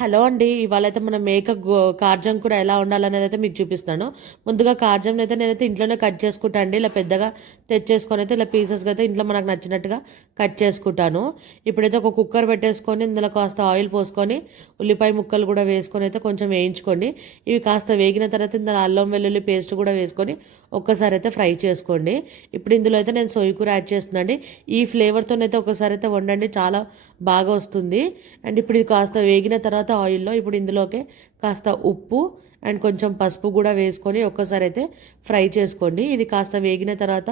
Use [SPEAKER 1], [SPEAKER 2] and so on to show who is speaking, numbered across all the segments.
[SPEAKER 1] Hello అండి ఇవాళ అయితే మన మేక కార్జం కూడా ఎలా ఉండాలనేది అయితే మీకు చూపిస్తాను. ముందుగా కార్జం అయితే నేనైతే ఇంట్లోనే కట్ చేసుకుంటా అండి. ఇలా పెద్దగా తెచ్చేసుకొని అయితే ఇలా పీసెస్గా అయితే ఇంట్లో మనకు నచ్చినట్టుగా కట్ చేసుకుంటాను. ఇప్పుడైతే ఒక కుక్కర్ పెట్టేసుకొని ఇందులో కాస్త ఆయిల్ పోసుకొని ఉల్లిపాయ ముక్కలు కూడా వేసుకొని అయితే కొంచెం వేయించుకోండి. ఇవి కాస్త వేగిన తర్వాత ఇందులో అల్లం వెల్లుల్లి పేస్ట్ కూడా వేసుకొని ఒక్కసారి అయితే ఫ్రై చేసుకోండి. ఇప్పుడు ఇందులో అయితే నేను సోయి కూర యాడ్ చేస్తున్నాండి ఈ ఫ్లేవర్తోనైతే ఒకసారి అయితే వండండి చాలా బాగా వస్తుంది. అండ్ ఇప్పుడు ఇది కాస్త వేగిన తర్వాత ఆయిల్లో ఇప్పుడు ఇందులోకి కాస్త ఉప్పు అండ్ కొంచెం పసుపు కూడా వేసుకొని ఒక్కసారి అయితే ఫ్రై చేసుకోండి. ఇది కాస్త వేగిన తర్వాత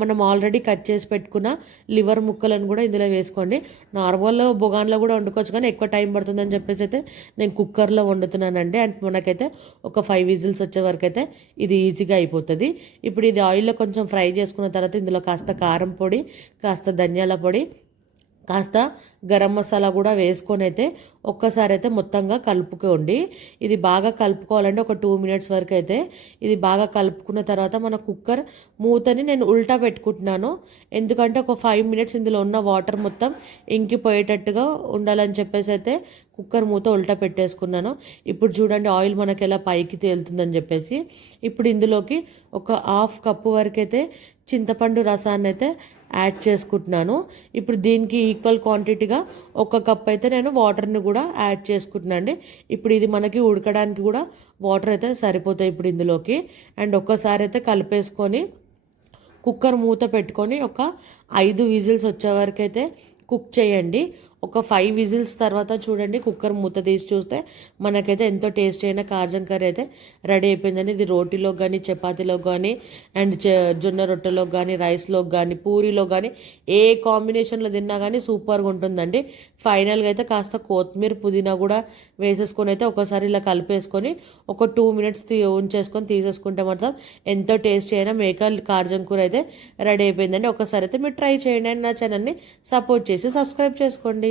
[SPEAKER 1] మనం ఆల్రెడీ కట్ చేసి పెట్టుకున్న లివర్ ముక్కలను కూడా ఇందులో వేసుకోండి. నార్మల్ బొగాన్లో కూడా వండుకోవచ్చు కానీ ఎక్కువ టైం పడుతుందని చెప్పేసి అయితే నేను కుక్కర్లో వండుతున్నానండి. అండ్ మనకైతే ఒక ఫైవ్ విజిల్స్ వచ్చే వరకు అయితే ఇది ఈజీగా అయిపోతుంది. ఇప్పుడు ఇది ఆయిల్లో కొంచెం ఫ్రై చేసుకున్న తర్వాత ఇందులో కాస్త కారం పొడి కాస్త ధనియాల పొడి కాస్త గరం మసాలా కూడా వేసుకొని అయితే ఒక్కసారి అయితే మొత్తంగా కలుపుకోండి ఇది బాగా కలుపుకోవాలంటే ఒక టూ మినిట్స్ వరకు అయితే ఇది బాగా కలుపుకున్న తర్వాత మన కుక్కర్ మూతని నేను ఉల్టా పెట్టుకుంటున్నాను. ఎందుకంటే ఒక ఫైవ్ మినిట్స్ ఇందులో ఉన్న వాటర్ మొత్తం ఇంకిపోయేటట్టుగా ఉండాలని చెప్పేసి అయితే కుక్కర్ మూత ఉల్టా పెట్టేసుకున్నాను. ఇప్పుడు చూడండి ఆయిల్ మనకి ఎలా పైకి తేలుతుందని చెప్పేసి. ఇప్పుడు ఇందులోకి ఒక హాఫ్ కప్పు వరకు అయితే చింతపండు రసాన్ని అయితే యాడ్ చేసుకుంటున్నాను. ఇప్పుడు దీనికి ఈక్వల్ క్వాంటిటీగా ఒక కప్ అయితే నేను వాటర్ని కూడా కూడా యాడ్ చేసుకుంటున్నాను అండి ఇప్పుడు ఇది మనకి ఉడకడానికి కూడా వాటర్ అయితే సరిపోతాయి ఇప్పుడు ఇందులోకి. అండ్ ఒక్కసారి అయితే కలిపేసుకొని కుక్కర్ మూత పెట్టుకొని ఒక ఐదు విజిల్స్ వచ్చే వరకు అయితే కుక్ చేయండి. ఒక ఫైవ్ విజిల్స్ తర్వాత చూడండి కుక్కర్ మూత తీసి చూస్తే మనకైతే ఎంతో టేస్ట్ అయిన కార్జన్ కర్రీ అయితే రెడీ అయిపోయిందండి. ఇది రోటీలో కానీ చపాతీలో కానీ అండ్ జొన్న రొట్టెలో కానీ రైస్లో కానీ పూరీలో కానీ ఏ కాంబినేషన్లో తిన్నా కానీ సూపర్గా ఉంటుందండి. ఫైనల్గా అయితే కాస్త కొత్తిమీర పుదీనా కూడా వేసేసుకొని అయితే ఒకసారి ఇలా కలిపేసుకొని ఒక టూ మినిట్స్ తీ ఉంచేసుకొని తీసేసుకుంటే మాత్రం ఎంతో టేస్టీ అయినా మేక కార్జన్ కూర అయితే రెడీ అయిపోయిందండి. ఒకసారి అయితే మీరు ట్రై చేయండి అండ్ నా ఛానల్ని సపోర్ట్ చేసి సబ్స్క్రైబ్ చేసుకోండి.